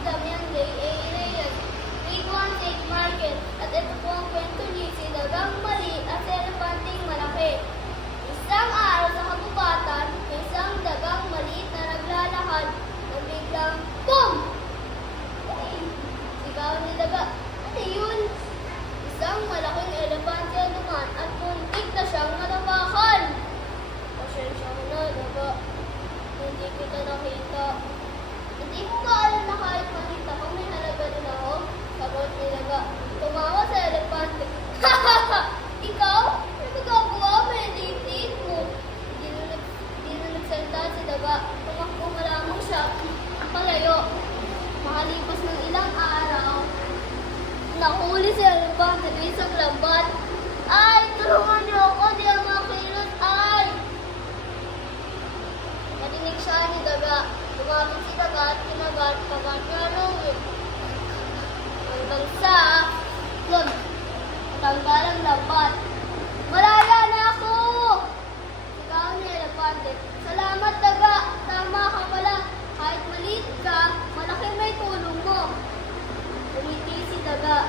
Damian Ray A. Reyes, Grade 1 State Market. At ito po ang kwento ni si Dagang Maliit at si Elepanting Malaki. Isang araw sa kabubatan, may isang dagang maliit na naglalakad na biglang BOOM! Sigaw ni Daga, ano yun? Isang malaking elepante ang dumaan at muntik na siyang matapakan. Pasensya ko na, Daga. Hindi kita nakita. Hindi mo ba alam na kahit makita ko may halaga din ako? Sagot ni Daga. Tumawa sa elepante. Hahaha! Ikaw? Ano magagawa mo? Hindi mo. Hindi na nagsalita si Daga. Tumakbo pa lamang siya. Palayo. Makalipas ng ilang araw, nahuli si elepante sa isang lambat. Ay! Tulungan niyo ako! Di ang makilos! Ay! Narinig siya ni Daga. Tumawag si Daga at kinagat niya lungit. Hanggang sa yun, tanggal ang lambat. Malaya na ako! Sigaw ni elepante. Salamat, Daga! Tama ka pala. Kahit maliit ka, malaki may tulong mo. Umiti si Daga.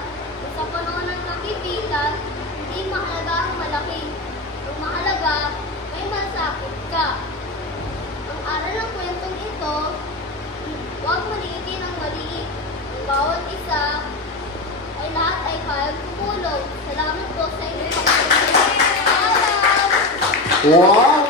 Sa panahon ng nakibitan, hindi mahalaga ang malaki. Ang mahalaga, may masakit ka. Ang aral ng kwentong ito, huwag maliitin ang maliit. Ang bawat isa ay lahat ay kayang tumulong. Salamat po sa inyo. Wow!